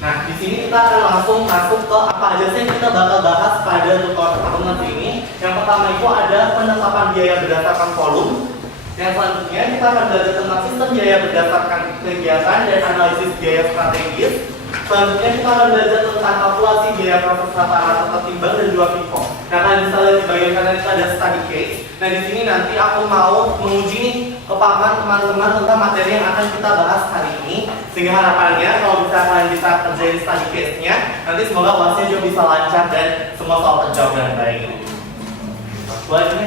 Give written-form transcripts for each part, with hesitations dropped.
Nah, di sini kita akan langsung masuk ke apa aja sih yang kita bakal bahas pada tutorial akuntansi ini. Yang pertama itu ada penetapan biaya berdasarkan volume. Yang selanjutnya kita akan belajar tentang sistem biaya berdasarkan kegiatan dan analisis biaya strategis. Selanjutnya kita akan belajar tentang kalkulasi biaya proses rata-rata tertimbang dan juga FIFO. Nah, kalian bisa lihat di bagian kanan itu ada study case. Nah, di sini nanti aku mau menguji nih kepahaman teman-teman tentang materi yang akan kita bahas hari ini. Sehingga harapannya kalau bisa kalian bisa kerjain study case-nya, nanti semoga uasnya juga bisa lancar dan semua soal terjawab dengan baik. Buat ini.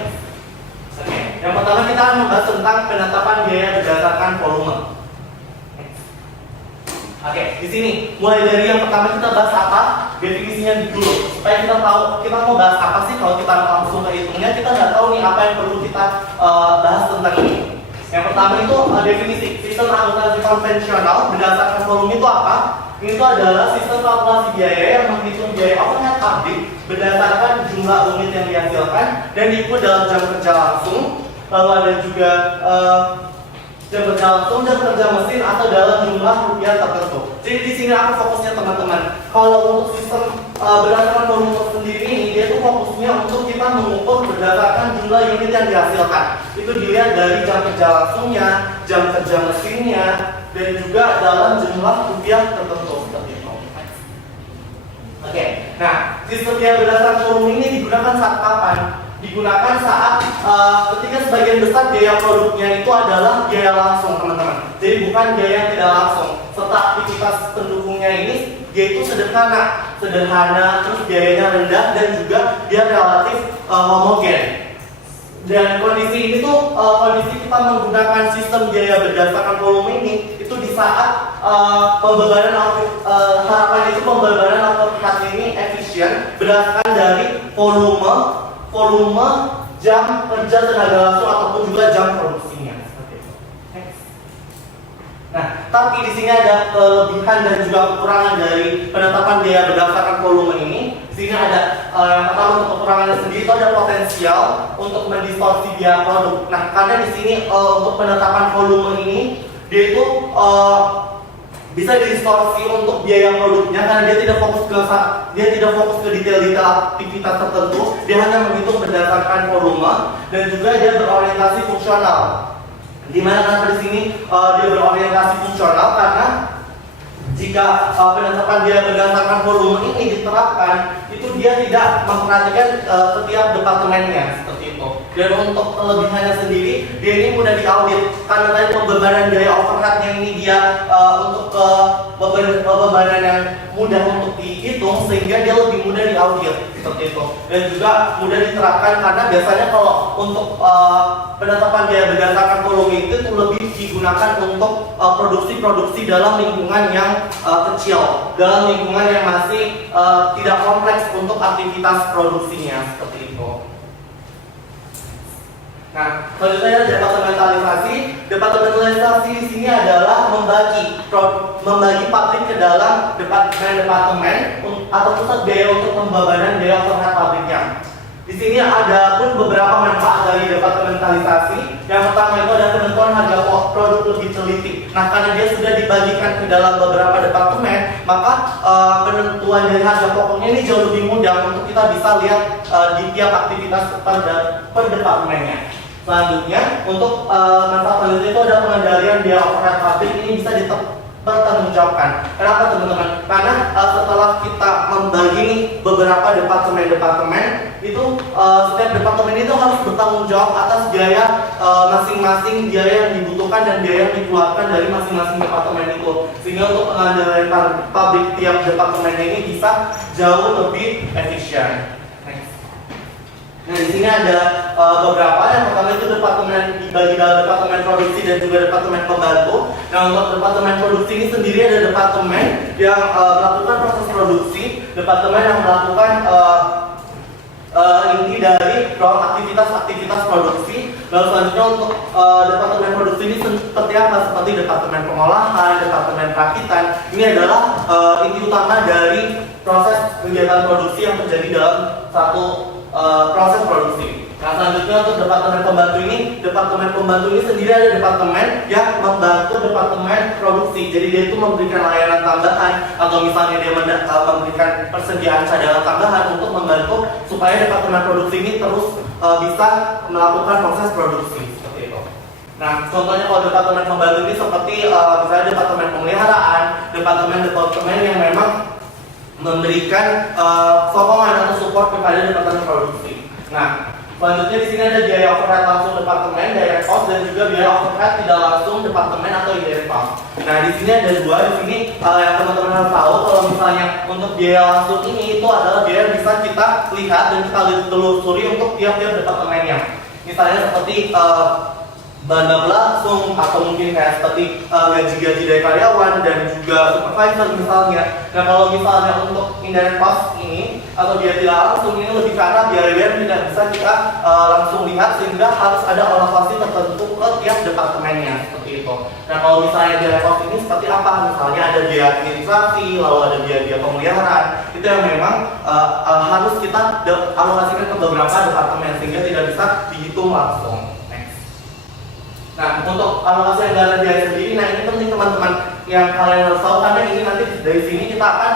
Oke, yang pertama kita akan membahas tentang penetapan biaya berdasarkan volume. Oke, di sini mulai dari yang pertama kita bahas apa? Definisinya dulu. Supaya kita tahu kita mau bahas apa sih. Kalau kita langsung ke hitungnya, kita nggak tahu nih apa yang perlu kita bahas tentang ini. Yang pertama itu definisi sistem akuntansi konvensional berdasarkan volume itu apa? Itu adalah sistem kalkulasi biaya yang menghitung biaya overhead pabrik berdasarkan jumlah unit yang dihasilkan dan diikut dalam jam kerja langsung. Lalu ada juga jam kerja langsung, jam kerja mesin atau dalam jumlah rupiah tertentu. Jadi di sini aku fokusnya teman-teman. Kalau untuk sistem berdasarkan volume sendiri ini, dia tuh fokusnya untuk kita mengukur berdasarkan jumlah unit yang dihasilkan. Itu dilihat dari jam kerja langsungnya, jam kerja mesinnya, dan juga dalam jumlah rupiah tertentu seperti itu. Oke, nah sistem biaya berdasarkan volume ini digunakan saat kapan? Digunakan saat ketika sebagian besar biaya produknya itu adalah biaya langsung, teman-teman. Jadi bukan biaya yang tidak langsung. Serta aktivitas pendukungnya ini dia itu sederhana, terus biayanya rendah dan juga dia relatif homogen. Dan kondisi ini tuh kondisi kita menggunakan sistem biaya berdasarkan volume ini itu di saat pembebanan harapannya itu pembebanan output ini efisien berdasarkan dari volume, jam kerja tenaga langsung ataupun juga jam produksinya. Seperti itu. Nah, tapi di sini ada kelebihan dan juga kekurangan dari penetapan biaya berdasarkan volume ini. Di sini ada yang pertama untuk kekurangannya sendiri itu ada potensial untuk mendistorsi biaya produk. Nah, karena di sini untuk penetapan volume ini dia itu bisa didistorsi untuk biaya produknya karena dia tidak fokus ke detail-detail aktivitas tertentu. Dia hanya menghitung berdasarkan volume dan juga dia berorientasi fungsional. Dimana kenapa di sini dia berorientasi fungsional karena jika penetapan biaya berdasarkan volume ini diterapkan, itu dia tidak memperhatikan setiap departemennya seperti itu. Dan untuk kelebihannya sendiri, dia ini mudah diaudit karena tadi pembebanan biaya overheadnya ini dia untuk pembebanan yang mudah untuk dihitung sehingga dia lebih mudah diaudit seperti itu. Dan juga mudah diterapkan karena biasanya kalau untuk penetapan biaya berdasarkan volume itu lebih digunakan untuk produksi-produksi dalam lingkungan yang kecil, dalam lingkungan yang masih tidak kompleks untuk aktivitas produksinya seperti itu. Nah, selanjutnya departementalisasi. Departementalisasi di sini adalah membagi pabrik ke dalam departemen atau pusat biaya untuk pembebanan biaya overhead pabriknya. Di sini ada pun beberapa manfaat dari departementalisasi. Yang pertama itu ada penentuan harga produk lebih teliti. Nah, karena dia sudah dibagikan ke dalam beberapa departemen, maka penentuan dari harga pokoknya ini jauh lebih mudah untuk kita bisa lihat di tiap aktivitas per departemennya. Selanjutnya, untuk manfaat selanjutnya itu ada pengendalian biaya overhead pabrik ini bisa dipertanggungjawabkan. Kenapa teman-teman? Karena setelah kita membagi beberapa departemen itu setiap departemen itu harus bertanggung jawab atas biaya masing-masing biaya yang dibutuhkan dan biaya yang dikeluarkan dari masing-masing departemen itu. Sehingga untuk pengendalian pabrik tiap departemen ini bisa jauh lebih efisien. Nah, di sini ada beberapa. Yang pertama itu departemen dibagi dalam departemen produksi dan juga departemen pembantu. Nah, untuk departemen produksi ini sendiri ada departemen yang melakukan proses produksi, departemen yang melakukan inti dari aktivitas produksi. Lalu selanjutnya untuk departemen produksi ini seperti apa? Seperti departemen pengolahan, departemen perakitan. Ini adalah inti utama dari proses kegiatan produksi yang terjadi dalam satu proses produksi. Nah, selanjutnya untuk departemen pembantu ini sendiri ada departemen yang membantu departemen produksi. Jadi dia itu memberikan layanan tambahan atau misalnya dia memberikan persediaan cadangan tambahan untuk membantu supaya departemen produksi ini terus bisa melakukan proses produksi seperti itu. Nah, contohnya kalau departemen pembantu ini seperti misalnya departemen pemeliharaan, departemen yang memang memberikan sokongan atau support kepada departemen produksi. Nah, selanjutnya di sini ada biaya overhead langsung departemen, direct cost, dan juga biaya overhead tidak langsung departemen atau indirect cost. Nah, di sini ada dua. Di sini yang teman-teman harus tahu kalau misalnya untuk biaya langsung ini itu adalah biaya yang bisa kita lihat dan kita telusuri untuk tiap-tiap departemennya. Misalnya seperti bahan baku langsung atau mungkin kayak seperti gaji-gaji dari karyawan dan juga supervisor misalnya. Nah, kalau misalnya untuk indirect cost ini atau biaya tidak langsung ini lebih karena biaya-biaya tidak bisa kita langsung lihat sehingga harus ada alokasi tertentu ke tiap departemennya seperti itu. Nah, kalau misalnya direct cost ini seperti apa? Misalnya ada biaya administrasi, lalu ada biaya-biaya pemeliharaan, itu yang memang harus kita alokasikan ke beberapa departemen sehingga tidak bisa dihitung langsung. Nah, untuk alokasi anggaran biaya sendiri, nah ini penting teman-teman yang kalian harus tahu karena ini nanti dari sini kita akan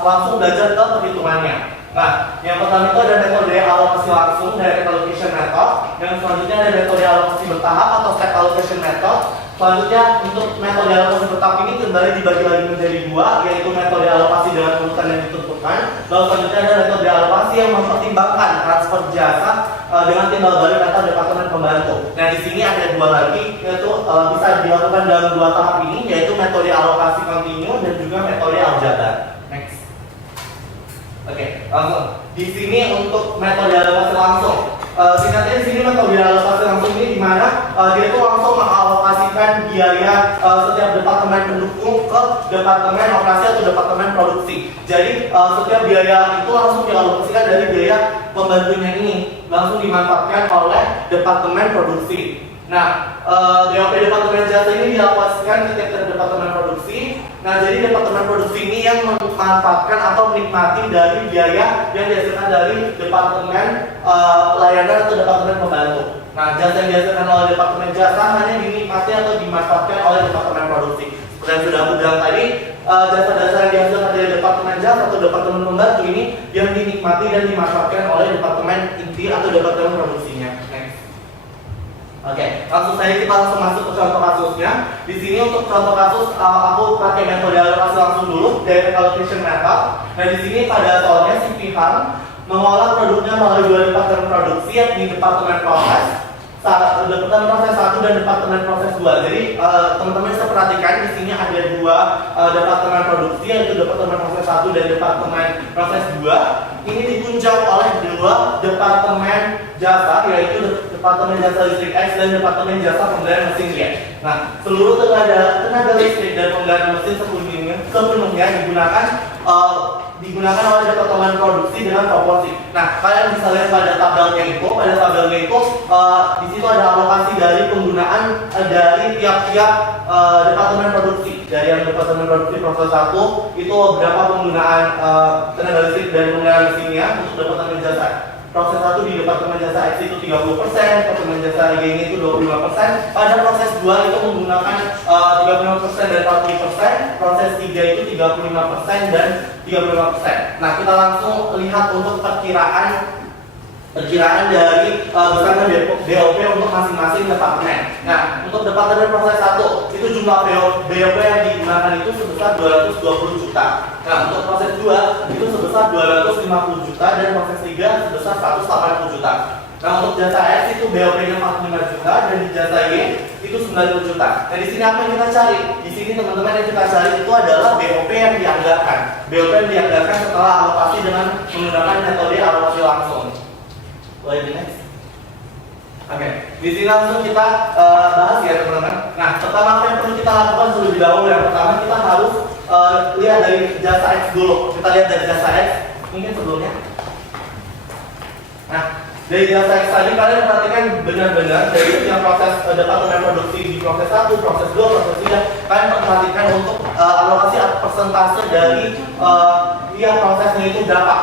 langsung belajar ke perhitungannya. Nah, yang pertama itu ada metode alokasi langsung direct allocation method, yang selanjutnya ada metode alokasi bertahap atau step allocation method. Selanjutnya untuk metode alokasi bertahap ini kembali dibagi lagi menjadi dua, yaitu metode alokasi dengan urutan yang ditentukan. Lalu selanjutnya ada metode alokasi yang mempertimbangkan transfer jasa dengan timbal balik antar departemen pembantu. Nah, di sini ada dua lagi, yaitu bisa dilakukan dalam dua tahap ini, yaitu metode alokasi kontinu dan juga metode aljabar. Next. Oke, langsung. Di sini untuk metode alokasi langsung. Singkatnya di sini metode alokasi langsung ini di mana dia itu langsung mengalokasikan biaya setiap departemen pendukung ke departemen operasi atau departemen produksi. Jadi setiap biaya itu langsung dialokasikan dari biaya pembantunya ini langsung dimanfaatkan oleh departemen produksi. Nah, DOP departemen jasa ini dialokasikan ke tiap departemen produksi. Nah, jadi departemen produksi ini yang memanfaatkan atau menikmati dari biaya yang dihasilkan dari departemen layanan atau departemen pembantu. Nah, jasa yang dihasilkan oleh departemen jasa hanya dinikmati atau dimanfaatkan oleh departemen produksi. Seperti yang sudah aku bilang tadi, jasa-jasa yang dihasilkan dari departemen jasa atau departemen pembantu ini yang dinikmati dan dimanfaatkan oleh departemen inti atau departemen produksinya. Oke, langsung saja kita langsung masuk ke contoh kasusnya. Di sini untuk contoh kasus aku pakai metode alokasi langsung dulu, direct allocation method. Nah, di sini pada soalnya si pihak mengolah produknya melalui dua departemen produksi, yakni departemen proses, departemen proses 1 dan departemen proses 2. Jadi teman-teman bisa perhatikan di sini ada dua departemen produksi, yaitu departemen proses 1 dan departemen proses 2. Ini ditunjang oleh dua departemen jasa, yaitu departemen jasa listrik X dan departemen jasa penggunaan mesin Y. Nah, seluruh tenaga listrik dan penggunaan mesin sepenuhnya digunakan oleh departemen produksi dengan proporsi. Nah, kalian bisa lihat pada tabelnya itu, di situ ada alokasi dari penggunaan dari tiap-tiap departemen produksi. Dari yang departemen produksi proses 1 itu berapa penggunaan tenaga listrik dan penggunaan mesinnya untuk departemen jasa. Proses 1 di departemen jasa X itu 30%, departemen jasa Y ini itu 25%. Pada proses 2 itu menggunakan 35% dan 40%, proses 3 itu 35% dan 35%. Nah, kita langsung lihat untuk perkiraan dari besaran BOP untuk masing-masing departemen. Nah, untuk departemen proses 1 itu jumlah BOP yang digunakan itu sebesar 220 juta. Nah, untuk proses 2 itu sebesar 250 juta dan proses 3 sebesar 180 juta. Nah, untuk jasa X itu BOP-nya 45 juta dan di jasa Y itu 90 juta. Nah, di sini apa yang kita cari? Di sini teman-teman yang kita cari itu adalah BOP yang dianggarkan. BOP yang dianggarkan setelah alokasi dengan menggunakan metode alokasi langsung. Boleh next. Oke, di sini langsung kita bahas ya teman-teman. Nah, pertama apa yang perlu kita lakukan terlebih dahulu? Yang pertama kita harus lihat dari jasa X dulu. Kita lihat dari jasa X mungkin sebelumnya. Nah, dari jasa X tadi kalian perhatikan benar-benar dari yang proses departemen produksi di proses 1, proses 2, proses 3. Kalian perhatikan untuk alokasi persentase dari tiap prosesnya itu berapa.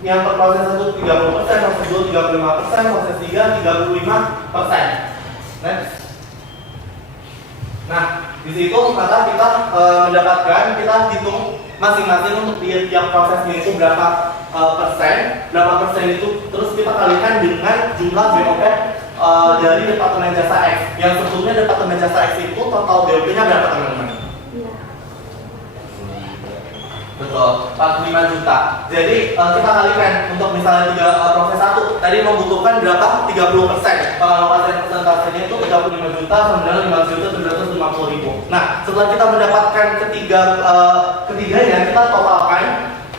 yang per proses 1 30%, proses 2 35%, proses 3 35%. Next. Nah, di situ maka kita mendapatkan, kita hitung masing-masing untuk tiap prosesnya itu berapa persen itu, terus kita kalikan dengan jumlah BOP dari Departemen Jasa X. Yang sebetulnya Departemen Jasa X itu total BOP-nya berapa teman-teman? Iya. Betul, 45 juta. Jadi kita kalikan untuk misalnya proses 1 tadi membutuhkan berapa? 30%. Pengalokasian persentasenya itu 35 juta sama dengan 5 juta 750 ribu. Nah, setelah kita mendapatkan ketiganya, kita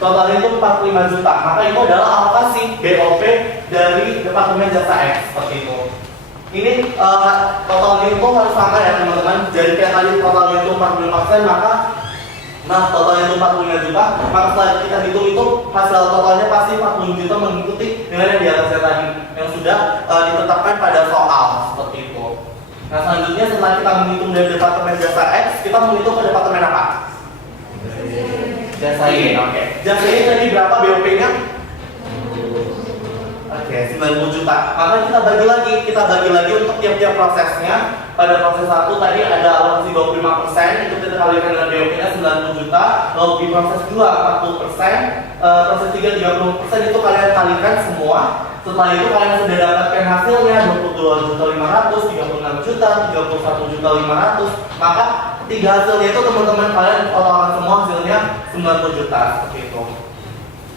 totalnya itu 45 juta. Maka itu adalah alokasi BOP dari Departemen Jasa X seperti itu. Ini totalnya itu harus sama ya teman-teman. Jadi kayak tadi totalnya itu 45%, maka totalnya itu 45 juta, maka setelah kita hitung itu hasil totalnya pasti 40 juta mengikuti dengan yang di atasnya tadi yang sudah ditetapkan pada soal seperti itu. Nah, selanjutnya setelah kita menghitung dari Departemen Jasa X, kita menghitung ke Departemen apa? Jasa Y. Oke. Jasa Y tadi berapa BOP-nya? Oke, 90 juta. Maka kita bagi lagi untuk tiap-tiap prosesnya. Pada proses 1 tadi ada alokasi 25%, itu kita kalikan dengan BOP-nya 90 juta. Lalu di proses 2 40%, proses 3 30%, itu kalian kalikan semua. Setelah itu kalian sudah dapatkan hasilnya 22.500.000, 36 juta, 31.500.000. Maka tiga hasilnya itu teman-teman kalian totalkan semua hasilnya 90 juta seperti itu.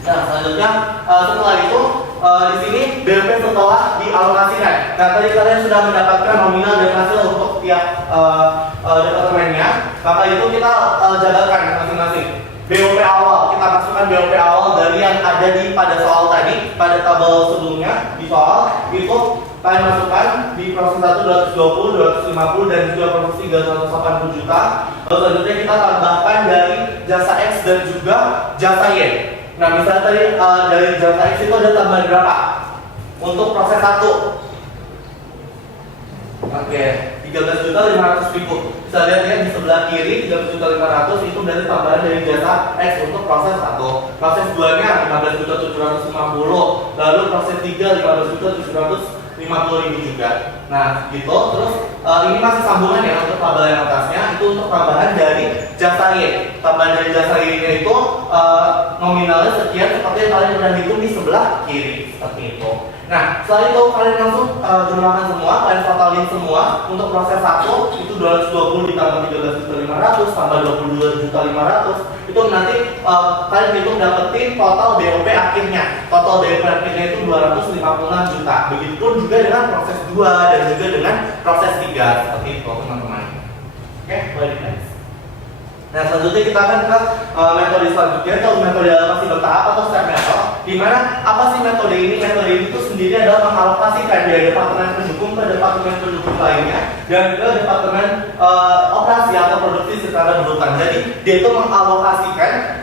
Nah, selanjutnya setelah itu di sini BOP setelah dialokasikan. Nah, tadi kalian sudah mendapatkan nominal dan hasil untuk tiap departemennya. Maka itu kita jabarkan masing-masing. BOP awal, kita masukkan BOP awal dari yang ada pada soal tadi, pada tabel sebelumnya di soal itu kalian masukkan di proses 1 220, 250 dan juga proses 3 180 juta. Lalu selanjutnya kita tambahkan dari jasa X dan juga jasa Y. Nah, misalnya tadi dari jasa X itu ada tambahan berapa? Untuk proses 1. Oke, 13.500.000. Bisa lihat ya di sebelah kiri 13.500 itu dari tambahan dari jasa X untuk proses 1. Proses 2-nya 15.750. Lalu proses 3 15.750.000 juga. Nah, gitu. Terus ini masih sambungan ya untuk tabel yang atasnya itu untuk tambahan dari jasa Y. Tambahan dari jasa Y-nya itu nominalnya sekian seperti yang kalian pernah hitung di sebelah kiri seperti itu. Nah, setelah itu kalian langsung jumlahkan semua, kalian totalin semua. Untuk proses 1 itu 220 ditambah 13.500 tambah 22.500. Itu nanti kalian hitung dapetin total BOP akhirnya. Total BOP akhirnya itu 256 juta. Begitupun juga dengan proses 2 dan juga dengan proses 3 seperti itu, teman-teman. Oke, boleh di-next. Nah, selanjutnya kita akan ke metode selanjutnya atau metode alokasi bertahap atau step method. Di mana apa sih metode ini? Metode ini itu sendiri adalah mengalokasikan dari departemen pendukung ke departemen pendukung lainnya dan ke departemen operasi atau produksi secara berurutan. Jadi dia itu mengalokasikan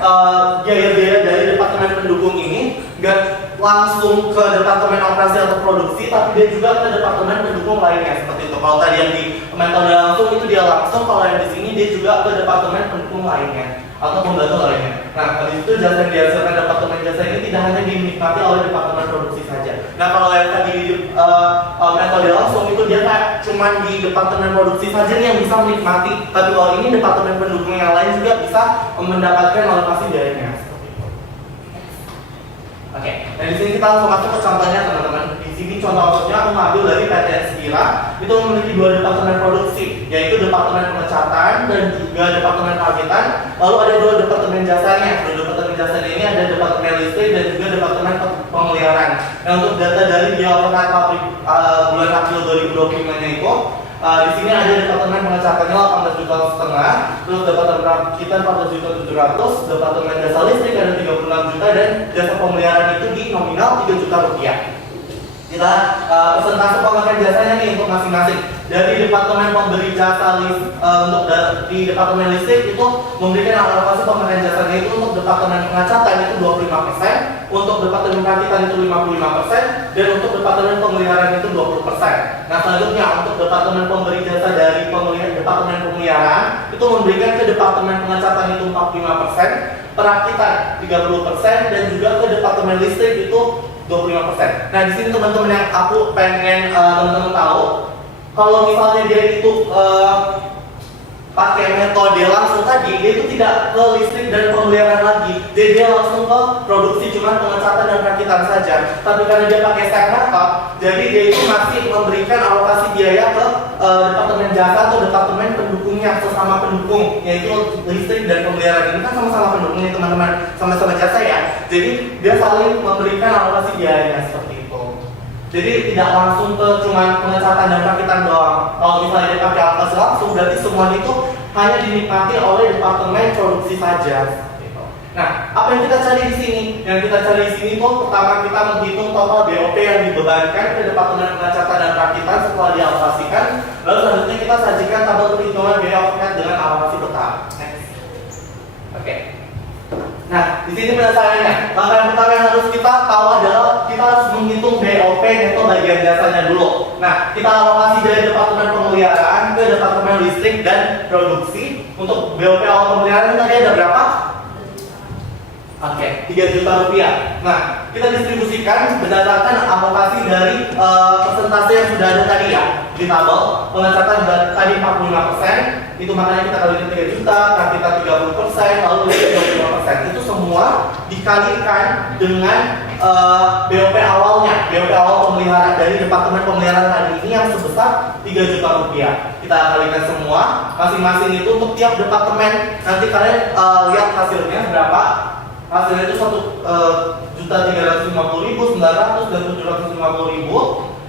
biaya-biaya dari departemen pendukung ini nggak langsung ke departemen operasi atau produksi, tapi dia juga ke departemen pendukung lainnya seperti itu. Kalau tadi yang di metode langsung itu dia langsung, kalau yang di sini dia juga ke departemen pendukung lainnya atau pembantu lainnya. Nah, dari itu jasa yang dihasilkan departemen jasa ini tidak hanya dinikmati oleh departemen produksi saja. Nah, kalau yang tadi di metode langsung itu dia kayak cuman di departemen produksi saja nih yang bisa menikmati, tapi kalau ini departemen pendukung yang lain juga bisa mendapatkan alokasi biayanya. Oke, nah di sini kita langsung masuk ke contohnya teman-teman. Di sini contoh contohnya aku ngambil dari PT Inspira. Itu memiliki 2 departemen produksi, yaitu departemen pengecatan dan juga departemen perakitan. Lalu ada 2 departemen jasanya. 2 departemen jasanya ini ada departemen listrik dan juga departemen pemeliharaan. Nah, untuk data dari biaya pabrik bulan April 2025-nya itu di sini ada departemen pengecatannya 18,5 juta, terus departemen perakitan 14,7 juta, departemen jasa listrik ada 36 juta dan jasa pemeliharaan itu di nominal 3 juta rupiah. Kita persentase pemakaian jasanya nih untuk masing-masing. Dari departemen pemberi jasa untuk di departemen listrik itu memberikan alokasi pemakaian jasanya itu untuk departemen pengecatan itu 25%. untuk departemen perakitan itu 55%, dan untuk departemen pemeliharaan itu 20%. Nah, selanjutnya untuk departemen pemberi jasa dari departemen pemeliharaan itu memberikan ke departemen pengecatan itu 45%, perakitan 30%, dan juga ke departemen listrik itu 25%. Nah, di sini teman-teman yang aku pengen teman-teman tahu, kalau misalnya dia itu pakai metode langsung tadi, dia itu tidak ke listrik dan pemeliharaan lagi, dia langsung ke produksi, cuma pengecatan dan perakitan saja. Tapi karena dia pakai step method, jadi dia itu masih memberikan alokasi biaya ke departemen jasa atau departemen pendukungnya, sesama pendukung, yaitu listrik dan pemeliharaan. Ini kan sama-sama pendukungnya teman-teman, sama-sama jasa ya. Jadi dia saling memberikan alokasi biayanya seperti itu. Jadi tidak langsung ke cuma pengecatan dan perakitan doang. Kalau misalnya dia pakai alokasi langsung, berarti semua itu hanya dinikmati oleh departemen produksi saja. Gitu. Nah, apa yang kita cari di sini? Yang kita cari di sini tuh pertama kita menghitung total BOP yang dibebankan ke departemen pengecatan dan perakitan setelah dialokasikan. Lalu selanjutnya kita sajikan tabel perhitungan biaya overhead dengan alokasi bertahap. Next. Oke. Nah, di sini pendasarannya. Langkah yang pertama yang harus kita tahu adalah kita harus menghitung BOP netto bagian jasanya dulu. Nah, kita alokasi dari departemen pemeliharaan ke departemen listrik dan produksi. Untuk BOP awal pemeliharaan tadi ada berapa? Oke, 3 juta rupiah. Nah, kita distribusikan berdasarkan alokasi dari persentase yang sudah ada tadi ya di tabel. Pengecatan tadi 45%, itu makanya kita kalikan 3 juta, kita 30%, lalu 25%. Itu semua dikalikan dengan BOP awalnya, BOP awal pemeliharaan dari departemen pemeliharaan tadi ini yang sebesar 3 juta rupiah. Kita kalikan semua, masing-masing itu untuk tiap departemen. Nanti kalian lihat hasilnya berapa. Hasilnya itu 1.350.900 dan 750.000.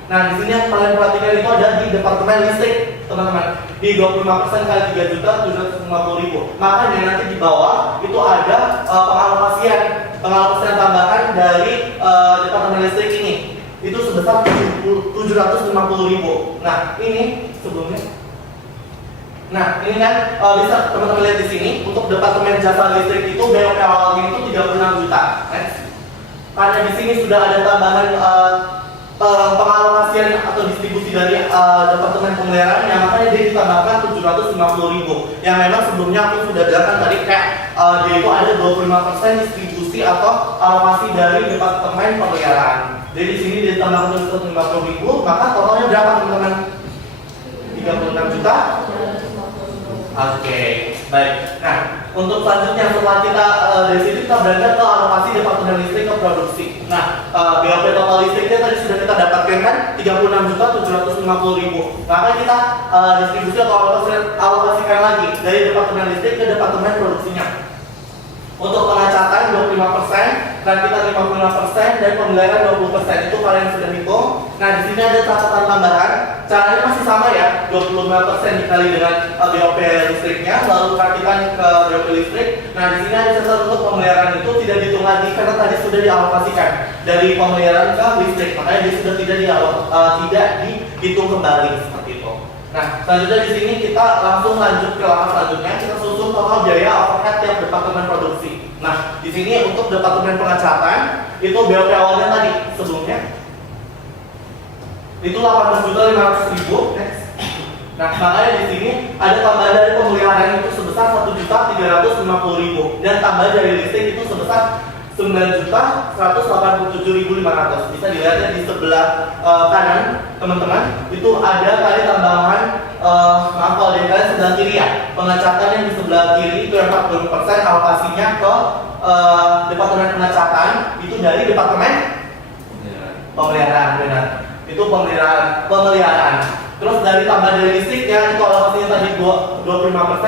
Nah, di sini yang kalian perhatikan itu ada di departemen listrik, teman-teman. Di 25% kali 3.750.000. Makanya nanti di bawah itu ada pengalokasian tambahan dari departemen listrik ini. Itu sebesar 750.000. Nah, ini sebelumnya. Nah, ini kan bisa teman-teman lihat di sini untuk departemen jasa listrik itu BOP awalnya itu 36 juta. Next. Karena di sini sudah ada tambahan pengalokasian atau distribusi dari departemen pemeliharaan, yang makanya dia ditambahkan 750.000. Yang memang sebelumnya aku sudah bilang tadi kayak dia itu ada 25% distribusi atau alokasi dari departemen pemeliharaan. Jadi di sini ditambahkan 750.000, maka totalnya berapa teman-teman? 36 juta. Oke, baik. Nah, untuk selanjutnya setelah kita dari situ kita berangkat ke alokasi departemen listrik ke produksi. Nah, BOP total listriknya tadi sudah kita dapatkan kan 36.750.000. Maka kita distribusi atau alokasikan lagi dari departemen listrik ke departemen produksinya. Untuk pengecatan 25%, perakitan 55%, dan pemeliharaan 20%. Itu kalian sudah hitung. Nah, di sini ada catatan tambahan. Caranya masih sama ya, 25% dikali dengan BOP listriknya, lalu perakitan ke BOP listrik. Nah, di sini ada catatan untuk pemeliharaan itu tidak dihitung lagi karena tadi sudah dialokasikan dari pemeliharaan ke listrik. Makanya dia sudah tidak dihitung kembali seperti itu. Nah, selanjutnya di sini kita langsung lanjut ke langkah selanjutnya. Kita susun total biaya overhead tiap departemen produksi. Nah, di sini untuk departemen pengecatan itu BOP awalnya tadi sebelumnya itu 18.500.000. Nah, makanya di sini ada tambahan dari pemeliharaan itu sebesar 1.350.000 dan tambahan dari listrik itu sebesar 9.187.500. Bisa dilihatnya di sebelah kanan, teman-teman. Itu ada tadi tambahan, maaf kalau di kalian sebelah kiri ya. Pengecatan yang di sebelah kiri itu yang 40% alokasinya ke departemen pengecatan itu dari departemen pemeliharaan, benar. Itu pemeliharaan. Terus dari tambahan dari listriknya itu alokasinya tadi 25%,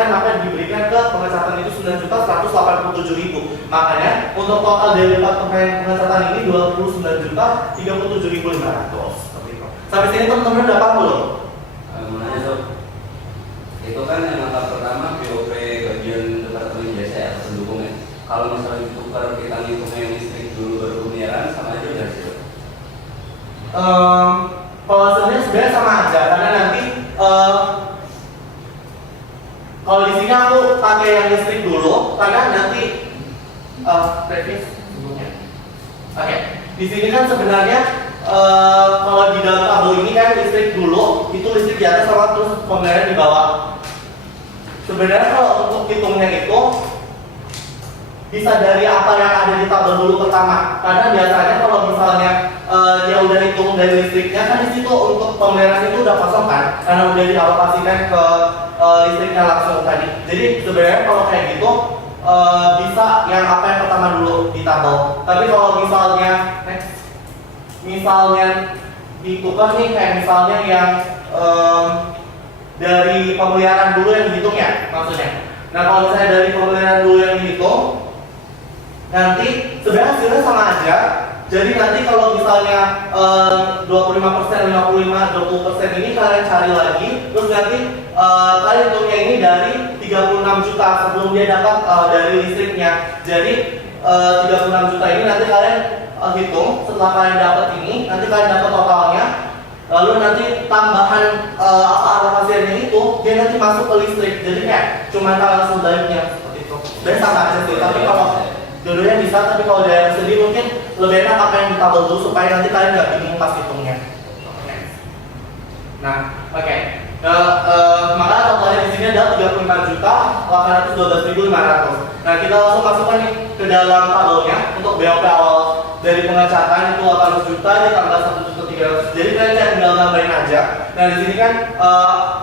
maka diberikan ke pengecatan itu 9.187.000. Makanya untuk total dari departemen pengecatan ini 29.037.500. Seperti itu. Sampai sini teman-teman udah paham belum? Itu kan yang langkah pertama BOP bagian departemen jasa ya, pendukungnya. Kalau misalnya ditukar kita ngitungnya yang listrik dulu baru pemeliharaan, sama aja udah sih. Kalau hasilnya sebenarnya sama aja karena nanti kalau di sini aku pakai yang listrik dulu karena nanti previous sebelumnya. Oke, di sini kan sebenarnya kalau di dalam kabel ini kan listrik dulu, itu listrik di atas sama terus pemeliharaan di bawah. Sebenarnya kalau untuk hitungnya itu bisa dari apa yang ada di tabel dulu pertama. Karena biasanya kalau misalnya dia udah hitung dari listriknya kan di situ untuk pemeliharaan itu udah kosong kan, karena udah dialokasikan ke listriknya langsung tadi. Jadi sebenarnya kalau kayak gitu bisa yang apa yang pertama dulu di tabel. Tapi kalau misalnya ditukar nih kayak misalnya yang dari pemeliharaan dulu yang dihitung ya maksudnya. Nah kalau misalnya dari pemeliharaan dulu yang dihitung, nanti sebenarnya hasilnya sama aja. Jadi nanti kalau misalnya 25%, 55, 20% ini kalian cari lagi, terus nanti kalian hitungnya ini dari 36 juta sebelum dia dapat dari listriknya. Jadi 36 juta ini nanti kalian hitung, setelah kalian dapat ini, nanti kalian dapat totalnya. Lalu nanti tambahan apa alokasinya itu dia nanti masuk ke listrik. Jadi kayak cuma kalian sebaliknya seperti itu. Dan sama aja sih. Tapi kalau dua-duanya bisa, tapi kalau dari yang sedih mungkin lebih enak apa yang ditabel dulu supaya nanti kalian nggak bingung pas hitungnya. Nah, oke. Maka totalnya di sini adalah 35.812.500. Nah, kita langsung masukkan nih ke dalam tabelnya untuk BOP awal dari pengecatan itu 800 juta ditambah 1.300. Jadi kalian tinggal nambahin aja. Nah, di sini kan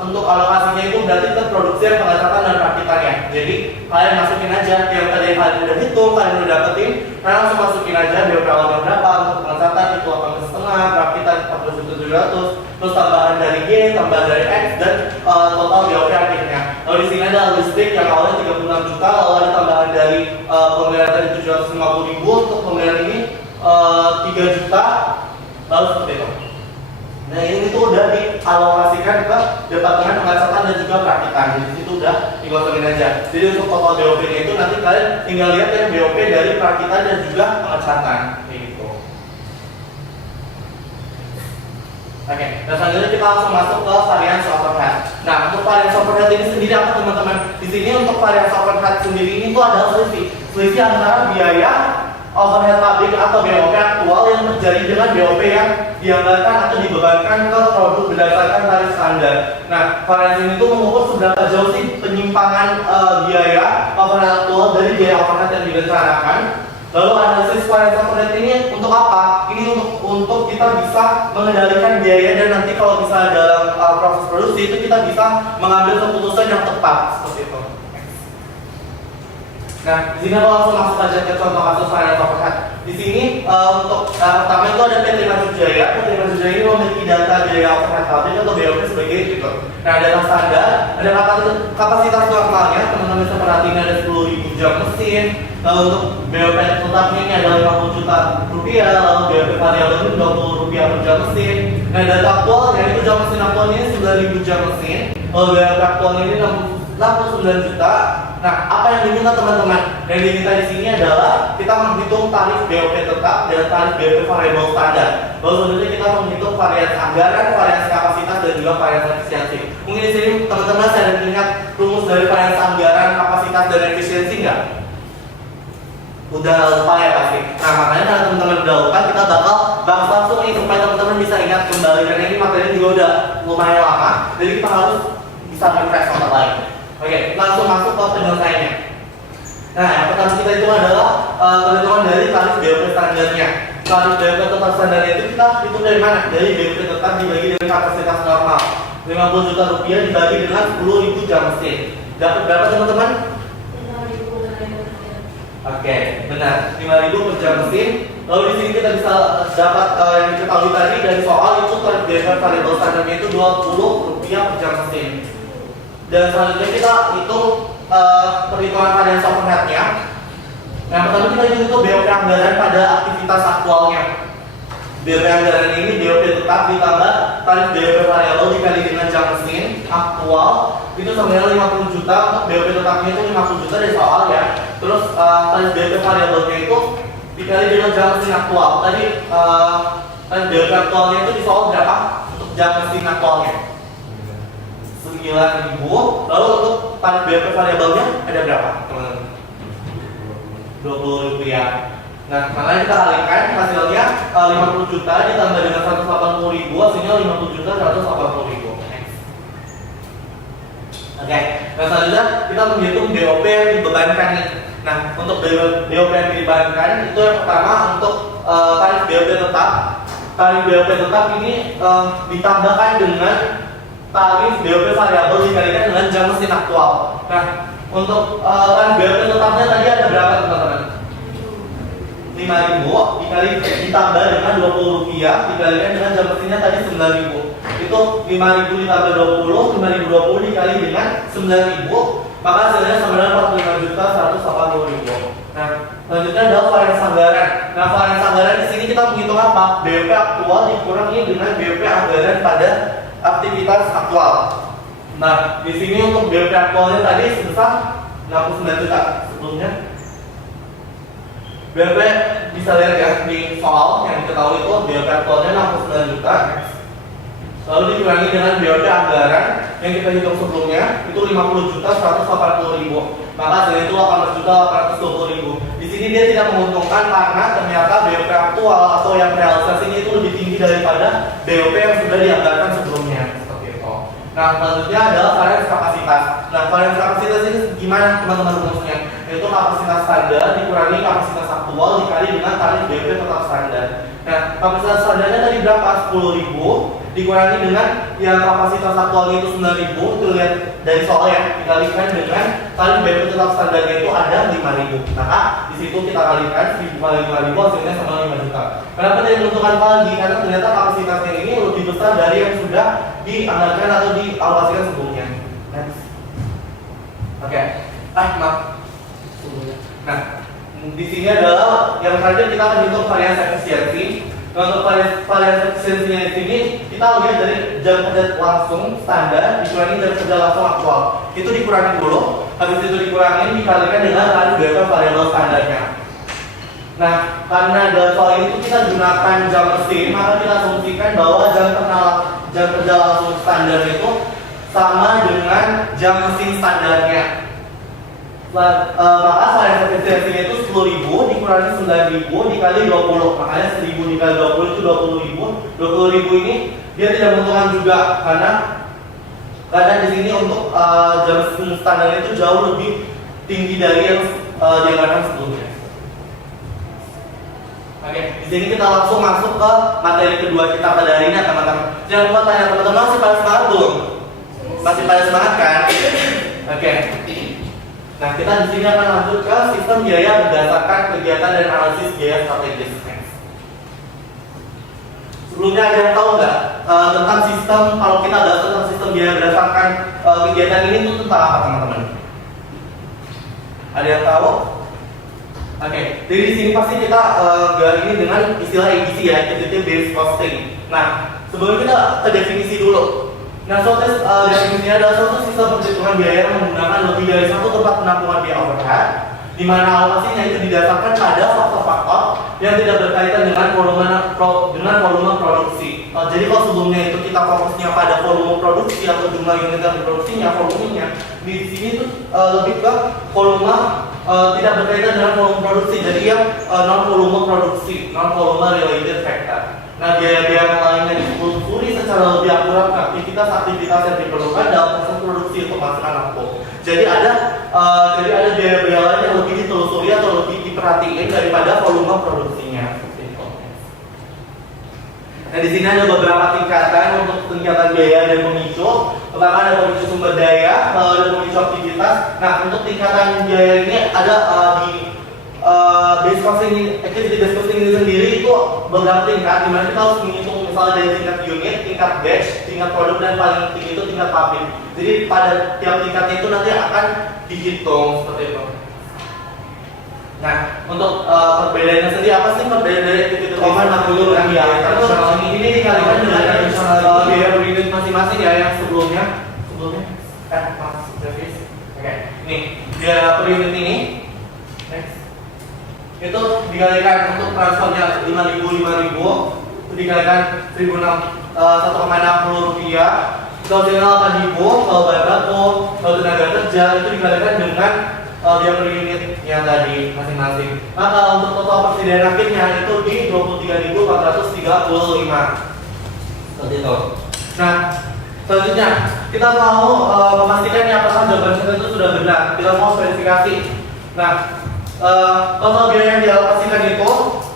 untuk alokasinya itu berarti ke produksi, pengecatan dan perakitannya. Jadi kalian masukin aja yang tadi kalian udah hitung, kalian udah dapetin, kalian langsung masukin aja BOP awalnya berapa untuk pengecatan itu 8,5, perakitan 14.700, terus tambahan dari G, tambahan dari X, dan total BOP akhirnya. Lalu di sini ada listrik yang awalnya 36 juta, lalu ada tambahan dari pemeliharaan tadi 750.000, untuk pemeliharaan ini 3 juta, lalu seperti itu. Nah ini tuh udah dialokasikan ke departemen pengecatan dan juga perakitan. Jadi itu udah dikosongin aja. Jadi untuk total BOP-nya itu nanti kalian tinggal lihat ya BOP dari perakitan dan juga pengecatan. Kayak gitu. Oke, dan selanjutnya kita langsung masuk ke varian overhead. Nah, untuk varian overhead ini sendiri apa teman-teman? Di sini untuk varian overhead sendiri ini tuh ada selisih antara biaya overhead pabrik atau BOP aktual yang terjadi dengan BOP yang dianggarkan atau dibebankan ke produk berdasarkan tarif standar. Nah, varian ini tuh mengukur seberapa jauh sih penyimpangan biaya overhead aktual dari biaya overhead yang direncanakan. Lalu analisis varian overhead ini untuk apa? Ini untuk kita bisa mengendalikan biaya dan nanti kalau misalnya dalam proses produksi itu kita bisa mengambil keputusan yang tepat seperti itu. Nah, di sini aku langsung masuk aja ke contoh kasus varian overhead. Di sini untuk pertama itu ada PT Majujaya. PT Majujaya ini memiliki data biaya overhead pabrik atau BOP sebagai berikut. Nah, data standar, ada kapasitas normalnya, teman-teman bisa perhatiin ada 10.000 jam mesin. Lalu untuk BOP tetapnya ini ada 50 juta rupiah, lalu BOP variabel ini 20 rupiah per jam mesin. Nah, data aktualnya itu jam mesin aktualnya ini 9.000 jam mesin, lalu BOP aktualnya ini 69 juta. Nah, apa yang diminta teman-teman? Yang diminta di sini adalah kita menghitung tarif BOP tetap dan tarif BOP variabel standar. Lalu selanjutnya kita menghitung variasi anggaran, variasi kapasitas dan juga variasi efisiensi. Mungkin di sini teman-teman saya ingat rumus dari variasi anggaran, kapasitas dan efisiensi nggak? Udah lupa ya pasti. Nah, makanya kalau teman-teman udah lupa, kita bakal bahas langsung nih supaya teman-teman bisa ingat kembali. Karena ini materi juga udah lumayan lama, jadi kita harus bisa refresh otak lagi. Oke, langsung masuk ke penyelesaiannya. Nah, yang pertama kita itu adalah perhitungan dari tarif BOP standarnya. Tarif BOP tetap standarnya itu kita hitung dari mana? Dari BOP tetap dibagi dengan kapasitas normal. 50 juta rupiah dibagi dengan 10.000 jam mesin. Dapat berapa teman-teman? 5.000. Oke, benar. 5.000 per jam mesin. Lalu di sini kita bisa dapat yang diketahui tadi dari soal itu tarif BOP variabel standarnya itu 20 rupiah per jam mesin. Dan selanjutnya kita hitung perhitungan varian overhead-nya. Nah, pertama kita hitung itu BOP anggaran pada aktivitas aktualnya. BOP anggaran ini BOP tetap ditambah tarif BOP variabel dikali dengan jam mesin aktual itu sama dengan 50 juta. Untuk BOP tetapnya itu 50 juta dari soal ya. Terus tarif BOP variabelnya itu dikali dengan jam mesin aktual. Tadi tarif BOP aktualnya itu di soal berapa untuk jam mesin aktualnya? 9.000. Lalu untuk tarif BOP variabelnya ada berapa teman-teman? 20 rupiah. Nah, makanya kita kalikan hasilnya 50 juta ditambah dengan 180 ribu, hasilnya 50 juta 180 ribu. Oke, nah selanjutnya kita menghitung BOP yang dibebankan nih. Nah, untuk BOP yang dibebankan itu yang pertama untuk tarif BOP tetap. Tarif BOP tetap ini ditambahkan dengan tarif BOP variabel dikalikan dengan jam mesin aktual. Nah, untuk tarif BOP tetapnya tadi ada berapa teman-teman? 5.000 ditambah dengan 20 rupiah dikalikan dengan jam mesinnya tadi 9.000. Itu 5.000 ditambah 20, 5.020 dikali dengan 9.000, maka hasilnya sebenarnya 45 juta 180 ribu. Nah, selanjutnya adalah varians anggaran. Nah, varians anggaran di sini kita menghitung apa? BOP aktual dikurangi dengan BOP anggaran pada aktivitas aktual. Nah, di sini untuk BOP aktualnya tadi sebesar 69 juta. Sebelumnya BOP bisa lihat ya di soal yang diketahui itu BOP aktualnya 69 juta. Lalu dikurangi dengan BOP anggaran yang kita hitung sebelumnya itu 50 juta 180 ribu. Maka hasilnya itu 18 juta 820 ribu. Di sini dia tidak menguntungkan karena ternyata BOP aktual atau yang realisasinya itu lebih tinggi daripada BOP yang sudah dianggarkan sebelumnya. Seperti itu. Nah, selanjutnya adalah varians kapasitas. Nah, varians kapasitas ini gimana teman-teman rumusnya? Yaitu kapasitas standar dikurangi kapasitas aktual dikali dengan tarif BOP tetap standar. Nah, kapasitas standarnya tadi berapa? 10.000 dikurangi dengan yang kapasitas aktualnya itu 9.000, itu lihat dari soal ya, dikalikan dengan tarif BOP tetap standarnya itu ada 5.000. Maka di situ kita kalikan 1.000 kali 5.000 hasilnya sama 5 juta. Kenapa tidak menentukan lagi? Karena ternyata kapasitasnya ini lebih besar dari yang sudah dianggarkan atau dialokasikan sebelumnya. Next. Oke. Maaf. Nah, di sini adalah yang terakhir kita akan hitung varians efisiensi. Nah, untuk varians efisiensinya di sini kita lihat dari jam kerja langsung standar dikurangi dari kerja langsung aktual. Itu dikurangi dulu, habis itu dikurangi dikalikan dengan tarif BOP variabel standarnya. Nah, karena dalam soal ini kita gunakan jam mesin, maka kita asumsikan bahwa jam kerja langsung standar itu sama dengan jam mesin standarnya. Maka varians efisiensinya itu 10.000 dikurangi 9.000 dikali 20, makanya 1.000 dikali 20 itu 20.000. 20.000 ini dia tidak menguntungkan juga karena di sini untuk jam mesin standar itu jauh lebih tinggi dari yang dianggarkan sebelumnya. Oke, di sini kita langsung masuk ke materi kedua kita pada hari ini, teman-teman. Jangan lupa tanya teman-teman, masih pada semangat belum? Masih pada semangat kan? Oke. Nah, kita di sini akan lanjut ke sistem biaya berdasarkan kegiatan dan analisis biaya strategis. Sebelumnya ada yang tahu nggak tentang sistem? Kalau kita bahas tentang sistem biaya berdasarkan kegiatan ini itu tentang apa, teman-teman? Ada yang tahu? Oke, jadi di sini pasti kita gali ini dengan istilah ABC ya, Executive Based Costing. Nah, sebelum kita ke definisi dulu. Nah, suatu definisinya adalah suatu sistem perhitungan biaya yang menggunakan lebih dari satu tempat penampungan biaya overhead, di mana alokasinya itu didasarkan pada faktor-faktor yang tidak berkaitan dengan volume produksi. Jadi kalau sebelumnya itu kita fokusnya pada volume produksi atau jumlah unit yang diproduksinya, volumenya, di sini itu lebih ke volume tidak berkaitan dengan volume produksi, jadi yang non volume produksi, non volume related factor. Nah, biaya-biaya lainnya ditelusuri secara lebih akurat aktivitas yang diperlukan dalam proses produksi untuk menghasilkan output. Jadi ada biaya-biaya lain yang lebih ditelusuri atau lebih diperhatiin daripada volume produksinya. Nah, di sini ada beberapa tingkatan untuk tingkatan biaya dan pemicu. Pertama ada pemicu sumber daya, lalu ada pemicu aktivitas. Nah, untuk tingkatan biaya ini ada di base costing, activity based costing ini sendiri itu beberapa tingkat, dimana kita harus menghitung misalnya dari tingkat unit, tingkat batch, tingkat produk, dan paling tinggi itu tingkat pabrik. Jadi pada tiap tingkatnya itu nanti akan dihitung seperti itu. Nah, untuk perbedaannya sendiri apa sih perbedaan dari activity dulu dan biaya tradisional ini dikalikan dengan biaya per unit masing-masing ya yang sebelumnya. Oke, nih biaya per unit ini. Next. Itu dikalikan untuk transfernya 5.000 itu dikalikan 1.60 rupiah. Kalau general 8.000, kalau bahan baku, kalau tenaga kerja itu dikalikan dengan biaya per unitnya tadi masing-masing. Nah, kalau untuk total persediaan akhirnya itu di 23.435 seperti itu. Nah, selanjutnya kita mau memastikan ya apakah jawaban kita itu sudah benar. Kita mau verifikasi. Nah, total biaya yang dialokasikan itu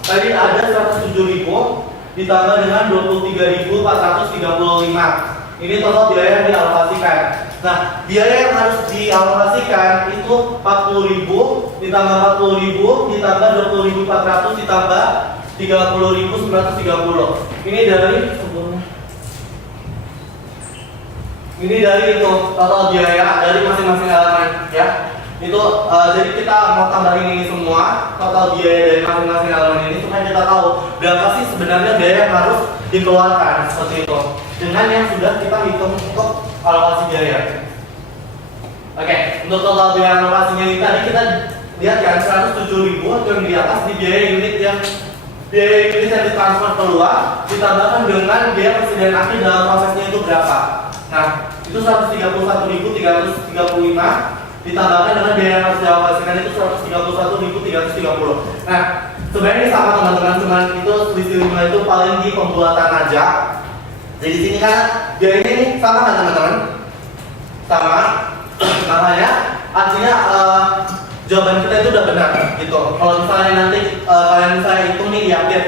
tadi ada 107.000 ditambah dengan 23.435. Ini total biaya yang dialokasikan. Nah, biaya yang harus dialokasikan itu 40.000 ditambah 40.000 ditambah 20.400 ditambah 30.930. Ini dari sebelumnya. Ini dari itu total biaya dari masing-masing elemen ya. Itu jadi kita mau tambahin ini semua total biaya dari masing-masing elemen ini supaya kita tahu berapa sih sebenarnya biaya yang harus dikeluarkan seperti itu dengan yang sudah kita hitung untuk alokasi biaya. Oke, untuk total biaya alokasinya ini tadi kita lihat kan 107.000 yang di atas di biaya unit yang ditransfer keluar ditambahkan dengan biaya persediaan akhir dalam prosesnya itu berapa. Nah, itu 131.335 ditambahkan dengan biaya yang harus dialokasikan itu 131.330. Nah, sebenarnya ini sama teman-teman, cuman itu selisih 5 itu paling di pembulatan aja. Jadi di sini kan biaya ini sama kan teman-teman? Sama. Makanya artinya jawaban kita itu udah benar gitu. Kalau misalnya nanti kalian misalnya hitung nih di akhir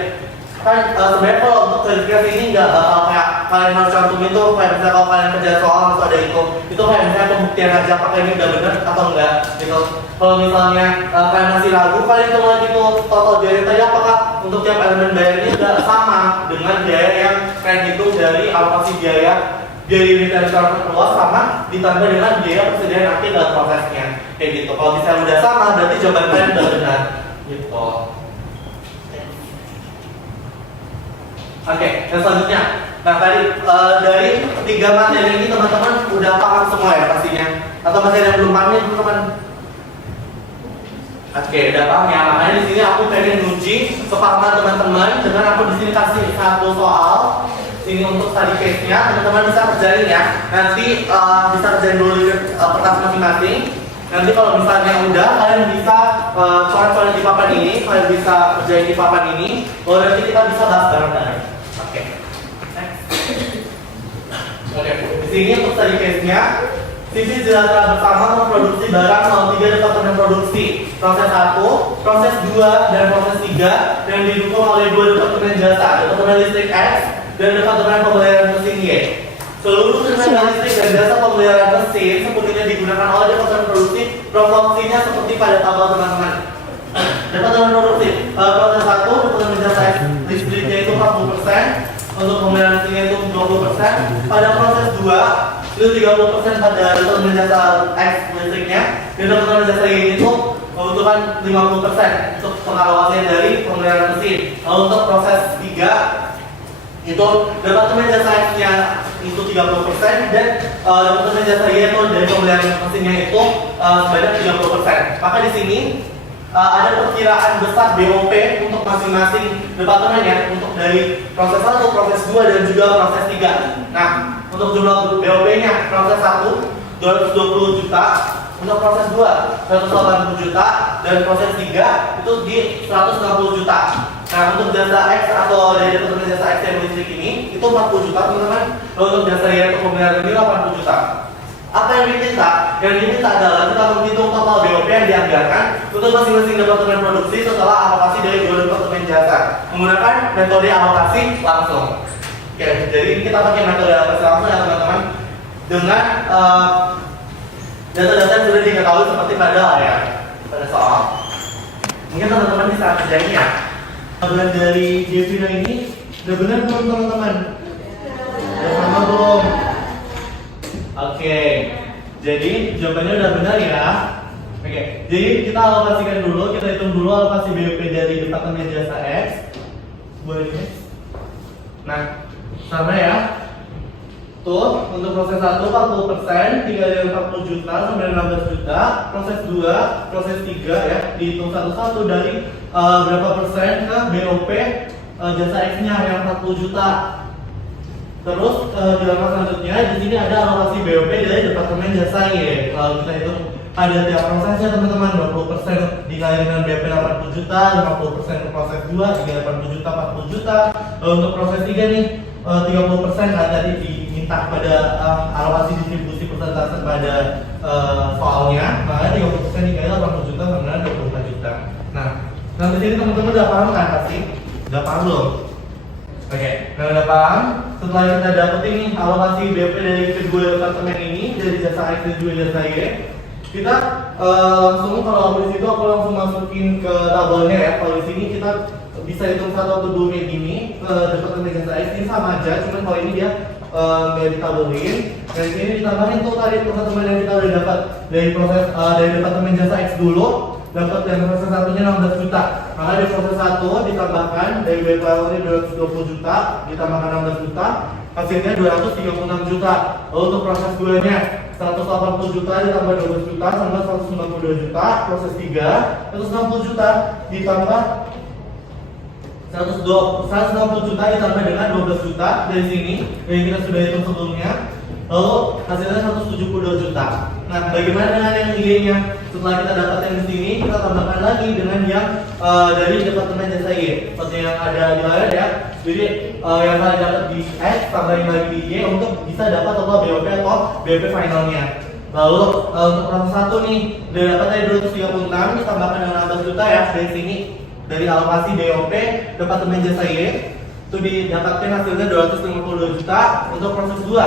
kan sebenarnya kalau untuk verifikasi ini nggak bakal kayak kalian harus cantumin tuh kayak misalnya kalau kalian kerja soal harus ada itu kayak misalnya pembuktian aja apakah ini udah benar atau enggak gitu. Kalau misalnya kalian masih ragu, kalian hitung lagi tuh total biaya tadi apakah untuk tiap elemen biaya ini udah sama dengan biaya yang kalian hitung dari alokasi biaya unit yang ditransfer keluar sama ditambah dengan biaya persediaan akhir dalam prosesnya kayak gitu. Kalau misalnya udah sama berarti jawaban kalian udah benar gitu. Oke, yang selanjutnya. Nah tadi dari 3 materi ini teman-teman udah paham semua ya pastinya. Atau masih ada yang belum paham nih teman-teman? Oke, udah paham ya. Makanya di sini aku pengen uji kepahaman teman-teman dengan aku di sini kasih satu soal. Ini untuk study case-nya, teman-teman bisa kerjain ya. Nanti bisa kerjain dulu di kertas masing-masing. Nanti kalau misalnya udah, kalian bisa coret-coret di papan ini, kalian bisa kerjain di papan ini. Lalu nanti kita bisa bahas bareng-bareng. Oke. Oke, di sini untuk study case-nya, Sisi Sejahtera Bersama memproduksi barang 03 departemen produksi proses 1, proses 2, dan proses 3 yang didukung oleh 2 departemen jasa, departemen listrik X dan departemen pemeliharaan mesin Y. Seluruh tenaga listrik dan jasa pemeliharaan mesin sepenuhnya digunakan oleh departemen produksi. Proporsinya seperti pada tabel teman-teman. Departemen produksi proses 1, departemen jasa X listriknya itu 40%. Untuk pemeliharaan mesinnya itu 20%. Pada proses 2 itu 30% pada departemen jasa X listriknya. Dan departemen jasa Y itu membutuhkan 50% untuk pengalokasian dari pemeliharaan mesin. Lalu untuk proses 3 itu departemen jasa X-nya itu 30% dan departemen jasa Y itu dari pemeliharaan mesinnya itu sebanyak 30%. Maka di sini ada perkiraan besar BOP untuk masing-masing departemen ya, untuk dari proses 1, proses 2 dan juga proses 3. Nah, untuk jumlah BOP-nya proses 1 220 juta, untuk proses 2 180 juta dan proses 3 itu di 160 juta. Nah, untuk jasa X atau dari departemen jasa X yang listrik ini itu 40 juta teman-teman. Lalu untuk jasa Y atau pemeliharaan ini 80 juta. Apa yang diminta? Yang diminta adalah kita menghitung total BOP yang dianggarkan untuk masing-masing departemen produksi setelah alokasi dari 2 departemen jasa menggunakan metode alokasi langsung. Oke, jadi kita pakai metode alokasi langsung ya teman-teman dengan data-data yang sudah diketahui seperti pada layar pada soal. Mungkin teman-teman bisa kerjainnya. Bagian dari Devina ini udah benar belum teman-teman? Udah sama belum? Oke, jadi jawabannya udah benar ya. Oke, jadi kita alokasikan dulu, kita hitung dulu alokasi BOP dari departemen jasa X. Boleh? Nah, sama ya. Tuh, untuk proses 1 40%, 3 dari 40 juta sampai 16 juta. Proses 2, proses 3 ya, dihitung satu-satu dari berapa persen ke BOP jasa X-nya yang 40 juta. Terus di langkah selanjutnya di sini ada alokasi BOP dari departemen jasa Y. Kalau kita hitung ada tiap prosesnya teman-teman. 20% dikali dengan BP 80 juta, 50% ke proses 2 dikali 80 juta, 40 juta. Lalu untuk proses 3 nih 30% tadi diminta pada alokasi distribusi persentase pada soalnya, maka 30% dikali 80 juta sama dengan 24 juta. Nah, di sini teman-teman udah paham kan pasti? Udah paham belum? Oke, nah udah paham. Setelah kita dapetin nih alokasi BP dari kedua departemen ini, dari jasa X dan juga jasa Y, kita langsung kalau aku di situ aku langsung masukin ke tabelnya ya. Kalau di sini kita bisa hitung 1 atau 2 mega ini departemen jasa X ini sama aja, cuman kalau ini dia nggak ditabelin. Dan ini ditambahin tuh tadi teman-teman yang kita udah dapat dari proses dari departemen jasa X dulu. Dapat yang proses satunya 16 juta. Maka di proses 1 ditambahkan dari BP awalnya 220 juta, ditambahkan 16 juta, hasilnya 236 juta. Lalu untuk proses 2-nya 180 juta ditambah 12 juta sama 192 juta. Proses 3 160 juta ditambah 160 juta ditambah dengan 12 juta dari sini yang kita sudah hitung sebelumnya. Lalu hasilnya 172 juta. Nah, bagaimana dengan yang Y-nya? Setelah kita dapat yang di sini, kita tambahkan lagi dengan yang dari departemen jasa Y. Seperti yang ada di layar ya. Jadi yang kalian dapat di X tambahin lagi di Y untuk bisa dapat total BOP atau BOP finalnya. Lalu untuk proses 1 nih, udah dapat tadi 236 ditambahkan dengan 16 juta ya dari sini dari alokasi BOP departemen jasa Y. Itu didapatkan hasilnya 252 juta. Untuk proses 2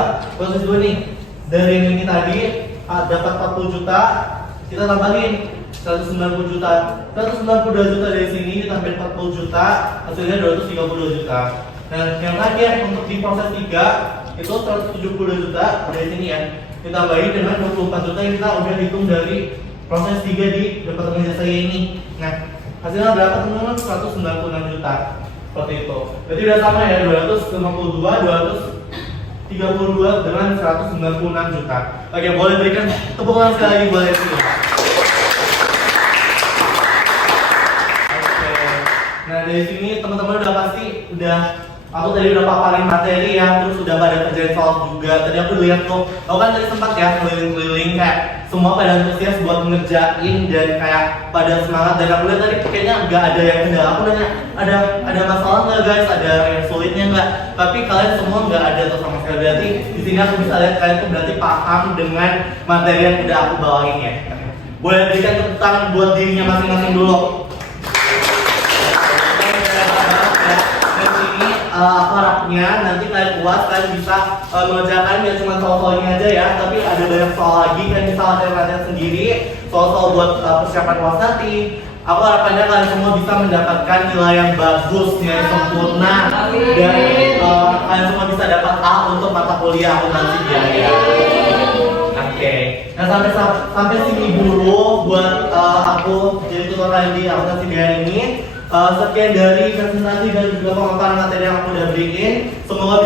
nih dari yang ini tadi dapat 40 juta, kita tambahin 190 juta 192 juta dari sini ditambah 40 juta, hasilnya 232 juta. Dan yang terakhir untuk di proses 3 itu 170 juta dari sini ya, ditambahin dengan 24 juta yang kita udah hitung dari proses 3 di departemen jasa ini. Nah, hasilnya berapa teman-teman? 196 juta. Seperti itu. Jadi udah sama ya, 232 dengan 196 juta. Oke, boleh berikan tepuk tangan sekali lagi boleh sih. Oke. Nah, dari sini teman-teman udah pasti aku tadi udah paparin materi ya, terus udah pada kerjain soal juga. Tadi aku lihat tuh, aku kan tadi sempat ya keliling-keliling kayak semua pada antusias buat ngerjain dan kayak pada semangat. Dan aku lihat tadi kayaknya nggak ada yang kendala. Aku nanya ada masalah nggak guys, ada yang sulitnya nggak? Tapi kalian semua nggak ada tuh sama sekali. Berarti di sini aku bisa lihat kalian tuh berarti paham dengan materi yang udah aku bawain ya. Boleh berikan tepuk tangan buat dirinya masing-masing dulu. Aku harapnya nanti kalian puas, kalian bisa mengerjakan ya cuma soal-soalnya aja ya, tapi ada banyak soal lagi, kalian bisa latihan sendiri soal-soal buat persiapan UAS nanti. Aku harapannya kalian semua bisa mendapatkan nilai yang bagus, nilai sempurna, dan kalian semua bisa dapat A untuk mata kuliah akuntansi biaya. Oke. Nah sampai sini dulu buat aku jadi tutor kalian di akuntansi biaya ini. Sekian dari presentasi dan juga pemaparan materi yang aku udah berikan. Semoga